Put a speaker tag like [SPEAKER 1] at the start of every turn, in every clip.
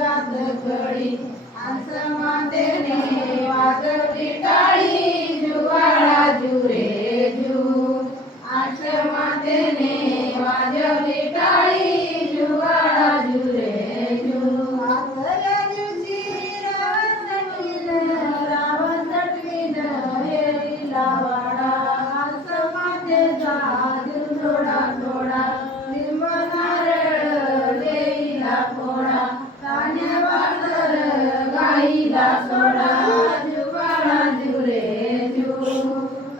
[SPEAKER 1] अंगात घडी आमचं मातेने वाजवली टाळी जुवाळा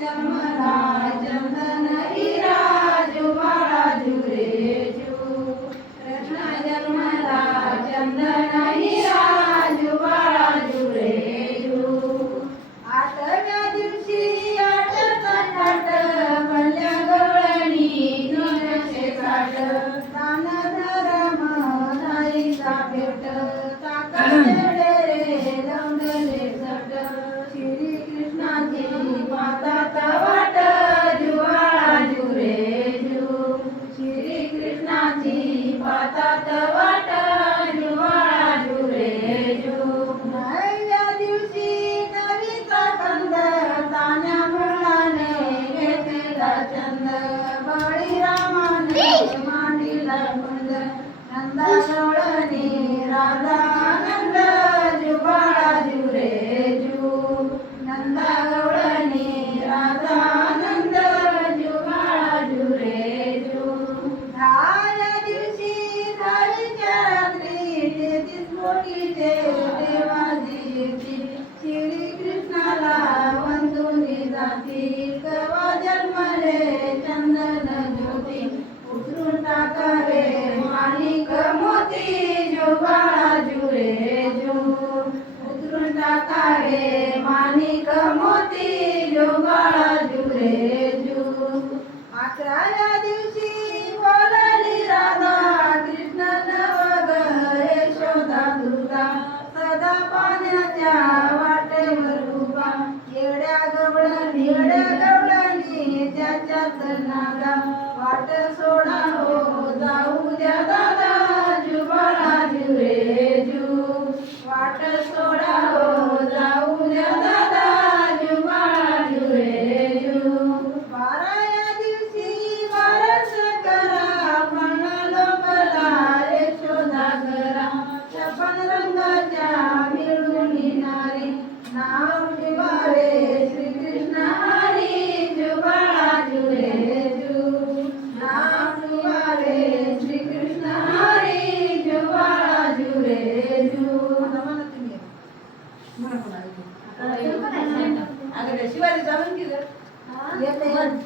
[SPEAKER 1] جمعنا جمعنا إلى आनंद सोडणे जुबाळा जू रे जू. नंदा जुबाळा जू रे जू. दहाला दिवशी दहाच्या रात्री तेहतीस कोटीचे देवाजीची श्री वाट सोडा हो जाऊ द्या दादा वाट सोडा जाऊ द्या दादा जुबाळा जीव रे जू दिवशी वारस करा म्हणालो मला यशोदा करा छपन रंगाच्या मिळून नारी नाव ठेवा
[SPEAKER 2] जाऊन केलं